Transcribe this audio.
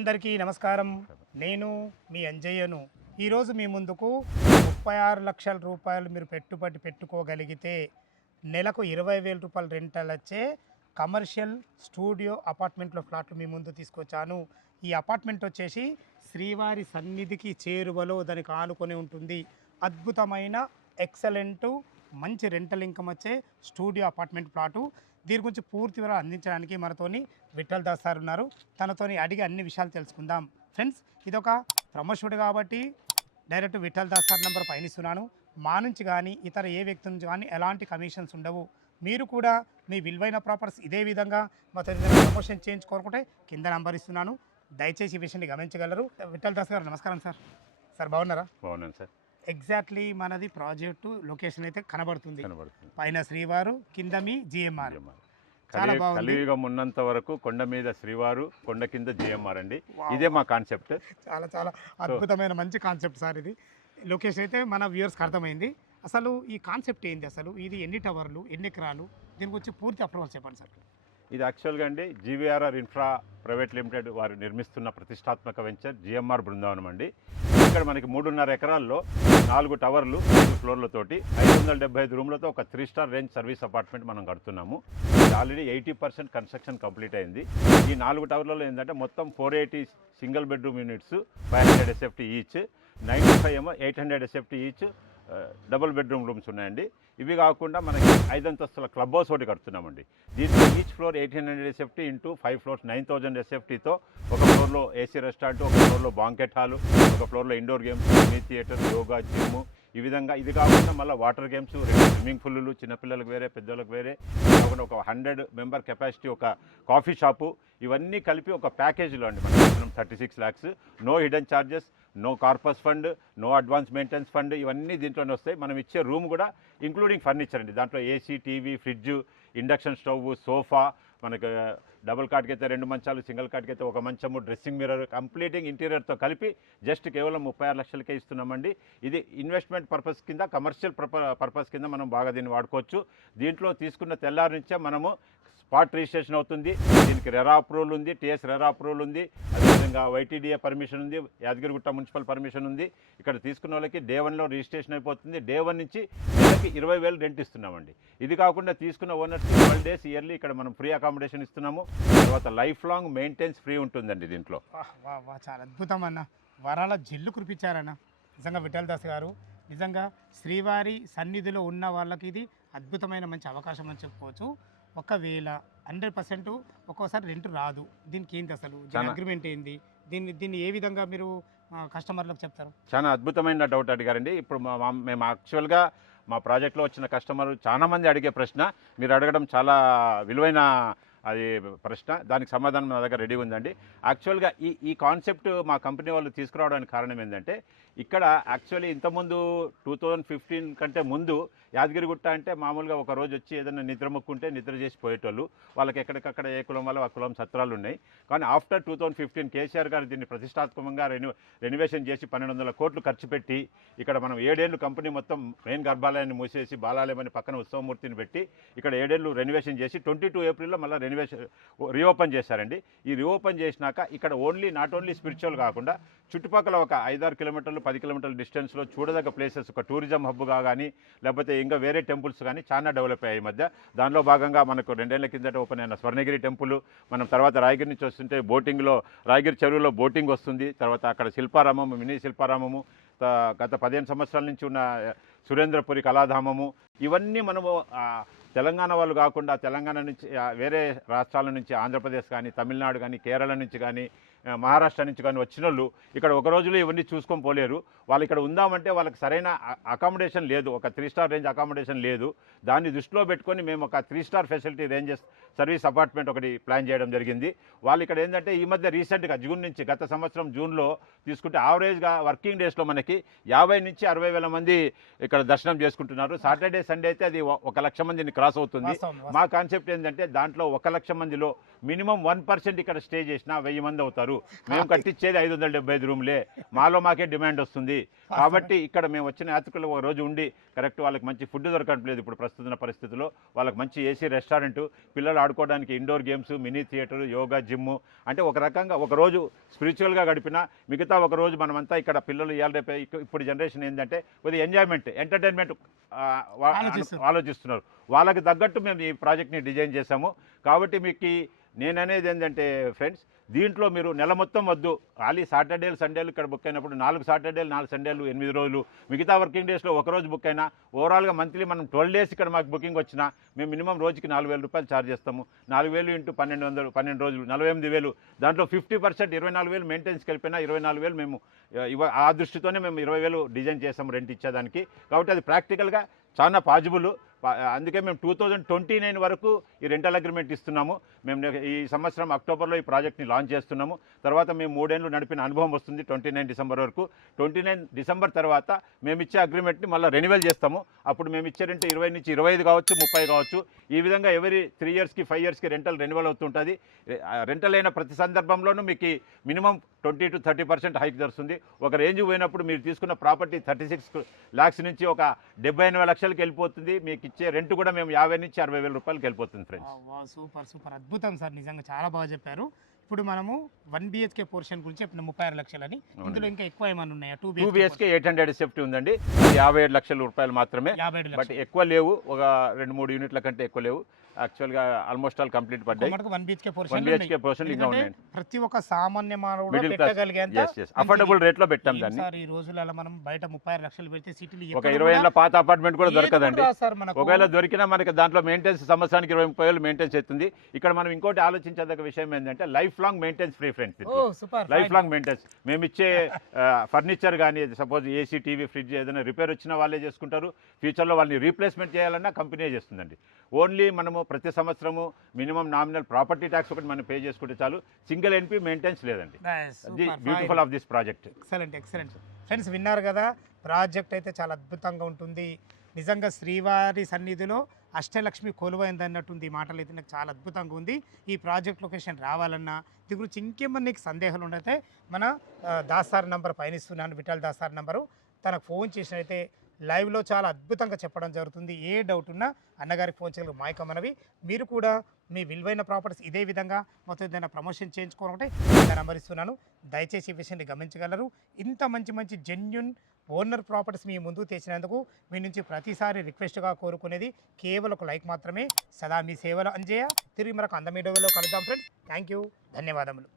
అందరికీ నమస్కారం. నేను మీ అంజయ్యను. ఈరోజు మీ ముందుకు 36 లక్షల రూపాయలు మీరు పెట్టుబడి పెట్టుకోగలిగితే నెలకు 20,000 రూపాయలు రెంటల్ వచ్చే కమర్షియల్ స్టూడియో అపార్ట్మెంట్లో ఫ్లాట్లు మీ ముందు తీసుకొచ్చాను. ఈ అపార్ట్మెంట్ వచ్చేసి శ్రీవారి సన్నిధికి చేరువలో దానికి ఆనుకొని ఉంటుంది. అద్భుతమైన ఎక్సలెంట్ మంచి రెంటల్ ఇన్కమ్ వచ్చే స్టూడియో అపార్ట్మెంట్ ప్లాటు. దీని గురించి పూర్తి వివరాలు అందించడానికి మనతోని విఠల్ దాస్ సార్ ఉన్నారు. తనతోని అడిగి అన్ని విషయాలు తెలుసుకుందాం. ఫ్రెండ్స్, ఇదొక ప్రమోషన్ కాబట్టి direct Vithal Das sir number పయనిస్తున్నాను. మా నుంచి కానీ ఇతర ఏ వ్యక్తి నుంచి కానీ ఎలాంటి కమిషన్స్ ఉండవు. మీరు కూడా మీ విలువైన ప్రాపర్టీస్ ఇదే విధంగా మాతో ప్రమోషన్ చేయించుకోరుకుంటే కింద నెంబర్ ఇస్తున్నాను. దయచేసి ఈ విషయాన్ని గమనించగలరు. విఠల్ దాస్ గారు నమస్కారం సార్. సార్ బాగున్నారా? బాగున్నాను సార్. ఎగ్జాక్ట్లీ మనది ప్రాజెక్టు లొకేషన్ అయితే కనబడుతుంది. పైన శ్రీవారు, కింద మీ జిఎంఆర్. చాలా బాగుంది. కలియుగం ఉన్నంత వరకు కొండ మీద శ్రీవారు, కొండ కింద జిఎంఆర్ అండి. ఇదే మా కాన్సెప్ట్. చాలా చాలా అద్భుతమైన మంచి కాన్సెప్ట్ సార్. ఇది లొకేషన్ అయితే మన వ్యూవర్స్కి అర్థమైంది. అసలు ఈ కాన్సెప్ట్ ఏంది, అసలు ఇది ఎన్ని టవర్లు, ఎన్ని ఎకరాలు, దీని గురించి పూర్తి అప్రూవల్ చెప్పండి సార్. ఇది యాక్చువల్గా అండి జీవీఆర్ఆర్ ఇన్ఫ్రా ప్రైవేట్ లిమిటెడ్ వారు నిర్మిస్తున్న ప్రతిష్టాత్మక వెంచర్ జిఎంఆర్ బృందావనం అండి. ఇక్కడ మనకి 3.5 ఎకరాల్లో 4 టవర్లు 5 ఫ్లోర్లతోటి 575 రూమ్లతో ఒక 3 స్టార్ రేంజ్ సర్వీస్ అపార్ట్మెంట్ మనం కడుతున్నాము. ఆల్రెడీ 80% కన్స్ట్రక్షన్ కంప్లీట్ అయింది. ఈ 4 టవర్లలో ఏంటంటే మొత్తం 480 single bedroom units 500 SFT each, 95 ఏమో 800 SFT each double bedroom rooms ఉన్నాయండి. ఇవి కాకుండా మనకి 5 అంతస్తుల క్లబ్ హౌస్ ఒకటి కడుతున్నామండి. దీంట్లో each floor 1800 SFT into 5 floors 9000 SFTతో ఒక ఫ్లోర్లో ఏసీ రెస్టారెంట్, ఒక ఫ్లోర్లో బాంకెట్ హాలు, ఒక ఫ్లోర్లో indoor games, mini theatre, yoga, gym, ఈ విధంగా. ఇది కాకుండా మళ్ళీ వాటర్ గేమ్స్, 2 స్విమ్మింగ్ పూల్లు, చిన్నపిల్లలకు వేరే, పెద్దలకు వేరే, కాకుండా ఒక 100 మెంబర్ కెపాసిటీ ఒక కాఫీ షాపు, ఇవన్నీ కలిపి ఒక ప్యాకేజీలో అండి మనం 36 lakhs. No hidden charges, no corpus fund, no advance maintenance fund, ఇవన్నీ దీంట్లోనే వస్తాయి. మనం ఇచ్చే రూమ్ కూడా ఇంక్లూడింగ్ ఫర్నిచర్ అండి. దాంట్లో AC, TV, fridge, induction stove, sofa, మనకు డబుల్ కార్డ్కి అయితే 2 మంచాలు, సింగిల్ కార్డ్కి అయితే 1 మంచము, డ్రెస్సింగ్ మిర్రర్, కంప్లీటింగ్ ఇంటీరియర్తో కలిపి జస్ట్ కేవలం 36 లక్షలకే ఇస్తున్నామండి. ఇది ఇన్వెస్ట్మెంట్ పర్పస్ కింద, కమర్షియల్ పర్పస్ కింద మనం బాగా దీన్ని వాడుకోవచ్చు. దీంట్లో తీసుకున్న తెల్లారి నుంచే మనము స్పాట్ రిజిస్ట్రేషన్ అవుతుంది. దీనికి రెరా అప్రూవల్ ఉంది, టీఎస్ రెరా అప్రూవల్ ఉంది, అదేవిధంగా వైటీడీఏ పర్మిషన్ ఉంది, యాదగిరిగుట్ట మున్సిపల్ పర్మిషన్ ఉంది. ఇక్కడ తీసుకున్న వాళ్ళకి డే 1లో రిజిస్ట్రేషన్ అయిపోతుంది. డే 1 నుంచి నెలకి 20,000 రెంట్ ఇస్తున్నామండి. ఇది కాకుండా తీసుకున్న ఓనర్స్కి 12 days ఇయర్లీ ఇక్కడ మనం ఫ్రీ అకామిడేషన్ ఇస్తున్నాము. తర్వాత లైఫ్ లాంగ్ మెయింటెనెన్స్ ఫ్రీ ఉంటుందండి దీంట్లో. చాలా అద్భుతం అన్న. వరాల జిల్లు కురిపించారన్న నిజంగా విఠల్ దాస్ గారు. నిజంగా శ్రీవారి సన్నిధిలో ఉన్న వాళ్ళకి ఇది అద్భుతమైన మంచి అవకాశం అని చెప్పుకోవచ్చు. ఒకవేళ 100% ఒక్కోసారి రెంట్ రాదు, దీనికి ఏంటి అసలు అగ్రిమెంట్ ఏంది, దీన్ని ఏ విధంగా మీరు కస్టమర్లకు చెప్తారు? చాలా అద్భుతమైన డౌట్ అడిగారండి. ఇప్పుడు మేము యాక్చువల్గా మా ప్రాజెక్ట్లో వచ్చిన కస్టమర్ చాలామంది అడిగే ప్రశ్న, మీరు అడగడం చాలా విలువైన అది ప్రశ్న. దానికి సమాధానం నా దగ్గర రెడీ ఉందండి. యాక్చువల్గా ఈ కాన్సెప్ట్ మా కంపెనీ వాళ్ళు తీసుకురావడానికి కారణం ఏంటంటే, ఇక్కడ యాక్చువల్లీ ఇంతకుముందు 2015 కంటే ముందు యాదగిరిగుట్ట అంటే మామూలుగా ఒక రోజు వచ్చి ఏదైనా నిద్ర మొక్కుంటే నిద్ర చేసి పోయేటోళ్ళు. వాళ్ళకి ఎక్కడికక్కడ ఏ కులం వల్ల ఆ కులం సత్రాలు ఉన్నాయి. కానీ ఆఫ్టర్ 2015 కేసీఆర్ గారు దీన్ని ప్రతిష్టాత్మకంగా రెనోవేషన్ చేసి 1200 కోట్లు ఖర్చు పెట్టి ఇక్కడ మనం 7 ఏళ్ళు కంపెనీ మొత్తం మెయిన్ గర్భాలయాన్ని మూసేసి బాలాలయం అని పక్కన ఉత్సవమూర్తిని పెట్టి ఇక్కడ 7 ఏళ్ళు రెనోవేషన్ చేసి 22 ఏప్రిల్లో మళ్ళీ రీఓపెన్ చేశారండి. ఈ రీఓపెన్ చేసినాక ఇక్కడ నాట్ ఓన్లీ స్పిరిచువల్ కాకుండా చుట్టుపక్కల ఒక 5-6 కిలోమీటర్లు 10 కిలోమీటర్ల డిస్టెన్స్లో చూడదగ్గ ప్లేసెస్, ఒక టూరిజం హబ్గా కానీ లేకపోతే ఇంకా వేరే టెంపుల్స్ కానీ చాలా డెవలప్ అయ్యాయి ఈ మధ్య. దానిలో భాగంగా మనకు 2 ఏళ్ల కిందట ఓపెన్ అయిన స్వర్ణగిరి టెంపుల్, మనం తర్వాత రాయగిరి నుంచి వస్తుంటే బోటింగ్లో రాయగిరి చెరువులో బోటింగ్ వస్తుంది. తర్వాత అక్కడ శిల్పారామము, మినీ శిల్పారామము, గత 15 సంవత్సరాల నుంచి ఉన్న సురేంద్రపురి కళాధామము, ఇవన్నీ మనము తెలంగాణ వాళ్ళు కాకుండా తెలంగాణ నుంచి వేరే రాష్ట్రాల నుంచి ఆంధ్రప్రదేశ్ కానీ, తమిళనాడు కానీ, కేరళ నుంచి కానీ, మహారాష్ట్ర నుంచి కానీ వచ్చిన వాళ్ళు ఇక్కడ ఒక రోజులో ఇవన్నీ చూసుకొని పోలేరు. వాళ్ళు ఇక్కడ ఉందామంటే వాళ్ళకి సరైన అకామిడేషన్ లేదు, ఒక 3 స్టార్ రేంజ్ అకామిడేషన్ లేదు. దాన్ని దృష్టిలో పెట్టుకొని మేము ఒక 3 star facility ranges service apartment ఒకటి ప్లాన్ చేయడం జరిగింది. వాళ్ళు ఇక్కడ ఏంటంటే ఈ మధ్య రీసెంట్గా జూన్ నుంచి, గత సంవత్సరం జూన్లో తీసుకుంటే యావరేజ్గా వర్కింగ్ డేస్లో మనకి 50 నుంచి 60,000 మంది ఇక్కడ దర్శనం చేసుకుంటున్నారు. సాటర్డే సండే అయితే అది 1 లక్ష మందిని క్రాస్ అవుతుంది. మా కాన్సెప్ట్ ఏంటంటే దాంట్లో 1 లక్ష మందిలో మినిమం 1% ఇక్కడ స్టే చేసినా 1000 మంది అవుతారు. కట్టిస్తున్నారు, మేము కట్టించేది 575 రూమ్లే, మాలో మాకే డిమాండ్ వస్తుంది. కాబట్టి ఇక్కడ మేము వచ్చిన యాత్రికులు ఒక రోజు ఉండి కరెక్ట్ వాళ్ళకి మంచి ఫుడ్ దొరకట్లేదు ఇప్పుడు ప్రస్తుత పరిస్థితుల్లో. వాళ్ళకి మంచి ఏసీ రెస్టారెంట్, పిల్లలు ఆడుకోవడానికి indoor games, mini theatre, yoga, gym, అంటే ఒక రకంగా ఒక రోజు స్పిరిచువల్గా గడిపినా మిగతా ఒక రోజు మనమంతా ఇక్కడ పిల్లలు ఇవాళ రేపు ఇప్పుడు జనరేషన్ ఏంటంటే కొద్దిగా ఎంజాయ్మెంట్, ఎంటర్టైన్మెంట్ ఆలోచిస్తున్నారు. వాళ్ళకి తగ్గట్టు మేము ఈ ప్రాజెక్ట్ని డిజైన్ చేశాము. కాబట్టి మీకు నేననేది ఏంటంటే ఫ్రెండ్స్, దీంట్లో మీరు నెల మొత్తం వద్దు, ఖాళీ సాటర్డేలు సండేలు ఇక్కడ బుక్ అయినప్పుడు 4 సాటర్డేలు 4 సండేలు 8 రోజులు, మిగతా వర్కింగ్ డేస్లో ఒక రోజు బుక్ అయినా ఓవరాల్గా మంత్లీ మనం 12 డేస్ ఇక్కడ మాకు బుకింగ్ వచ్చినా మేము మినిమం రోజుకి 4,000 రూపాయలు ఛార్జ్ చేస్తాము. 4,000 ఇంటూ 12 రోజులు 48,000, దాంట్లో 50% 24,000 మెయింటెనెన్స్కి వెళ్ళిపోయినా 24,000 మేము ఆ దృష్టితోనే మేము 20,000 డిజైన్ చేస్తాము రెంట్ ఇచ్చేదానికి. కాబట్టి అది ప్రాక్టికల్గా చాలా పాజిబుల్. అందుకే మేము 2029 వరకు ఈ రెంటల్ అగ్రిమెంట్ ఇస్తున్నాము. మేము ఈ సంవత్సరం అక్టోబర్లో ఈ ప్రాజెక్ట్ని లాంచ్ చేస్తున్నాము. తర్వాత మేము 3 ఏళ్ళు నడిపిన అనుభవం వస్తుంది 29 డిసెంబర్ వరకు. 29 డిసెంబర్ తర్వాత మేము ఇచ్చే అగ్రిమెంట్ని మళ్ళీ రెన్యువల్ చేస్తాము. అప్పుడు మేము ఇచ్చే రెంట్ 20 నుంచి 25 కావచ్చు, 30 కావచ్చు. ఈ విధంగా ఎవరీ 3 ఇయర్స్కి 5 ఇయర్స్కి రెంటల్ రెన్యువల్ అవుతుంటుంది. రెంటల్ అయిన ప్రతి సందర్భంలోనూ మీకు మినిమం 20 to 30% హైక్ దొరుకుతుంది. ఒక రేంజ్ పోయినప్పుడు మీరు తీసుకున్న ప్రాపర్టీ 36 lakhs నుంచి ఒక 70-80 లక్షలకి వెళ్ళిపోతుంది. మీకు ఇచ్చే రెంట్ కూడా మేము 50 నుంచి 60,000 రూపాయలకి వెళ్ళిపోతుంది ఫ్రెండ్స్. సూపర్ అద్భుతం సార్, నిజంగా చాలా బాగా చెప్పారు. ఇప్పుడు మనము 1 BHK పోర్షన్ గురించి చెప్పిన 36 లక్షలని, ఇందులో ఇంకా ఎక్కువ ఏమైనా ఉన్నాయా? 2 BHK 800 సేఫ్టీ ఉందండి, 57 లక్షల రూపాయలు మాత్రమే. 57 బట్ ఎక్కువ లేవు, ఒక 2-3 యూనిట్ల కంటే ఎక్కువ లేవు. యాక్చువల్గా ఆల్మోస్ట్ ఆల్ కంప్లీట్ పడ్డాయి. 1 BHK పోర్షన్ ఇంకా ఉన్నాయండి. ప్రతి ఒక్క సామాన్య మానవుడు మిడిల్ క్లాస్ పెట్టగలిగేంత అఫోర్డబుల్ రేట్లో పెట్టాం దాన్ని. సార్ ఈ రోజులలో మనం బయట 36 లక్షలు పెడితే సిటీలో ఒక 20 ఏళ్ళ పాత అపార్ట్మెంట్ కూడా దొరకదండి. ఒకవేళ దొరికినా మనకి దాంట్లో మెయింటెనెన్స్ సంవత్సరానికి 20-30 మెయింటెనెన్స్ అవుతుంది. ఇక్కడ మనం ఇంకోటి ఆలోచించదగ్గ విషయం ఏంటంటే life long maintenance free friends. Life long maintenance. మేము ఇచ్చే ఫర్నిచర్ కానీ సపోజ్ ఏసీ, టీవీ, ఫ్రిడ్జ్ ఏదైనా రిపేర్ వచ్చినా వాళ్ళే చేసుకుంటారు. ఫ్యూచర్లో వాళ్ళని రీప్లేస్మెంట్ చేయాలన్నా కంపెనీ చేస్తుందండి. ఓన్లీ మనము ప్రతి సంవత్సరము మినిమం నామినల్ ప్రాపర్టీ ట్యాక్స్ ఒకటి మనం పే చేసుకుంటే చాలు. సింగిల్ ఎన్పి మెయింటెనెన్స్ లేదండి. Beautiful of this project. Excellent friends, విన్నారు కదా, ప్రాజెక్ట్ అయితే చాలా అద్భుతంగా ఉంటుంది. నిజంగా శ్రీవారి సన్నిధిలో అష్టలక్ష్మి కొలువైంది అన్నట్టుంది. ఈ మాటలు అయితే నాకు చాలా అద్భుతంగా ఉంది. ఈ ప్రాజెక్ట్ లొకేషన్ రావాలన్నా దీని గురించి ఇంకేమన్నా నీకు సందేహాలు ఉండైతే మన దాసార్ నంబర్ పైన ఇస్తున్నాను, విఠల్ దాసార్ నంబరు. తనకు ఫోన్ చేసినైతే లైవ్లో చాలా అద్భుతంగా చెప్పడం జరుగుతుంది. ఏ డౌట్ ఉన్నా అన్నగారికి ఫోన్ చేయగలరు. మాయక మనవి, మీరు కూడా మీ విలువైన ప్రాపర్టీస్ ఇదే విధంగా మొత్తం ఏదైనా ప్రమోషన్ చేయించుకోవాలంటే నెంబర్ ఇస్తున్నాను, దయచేసి ఈ విషయాన్ని గమనించగలరు. ఇంత మంచి జెన్యున్ ఓనర్ ప్రాపర్టీస్ మీ ముందుకు తెచ్చినందుకు మీ నుంచి ప్రతిసారి రిక్వెస్ట్గా కోరుకునేది కేవలం ఒక లైక్ మాత్రమే. సదా మీ సేవలు అంజయ్య. తిరిగి మరొక అందమైన వీడియోలో కలుద్దాం ఫ్రెండ్స్. థ్యాంక్ యూ, ధన్యవాదములు.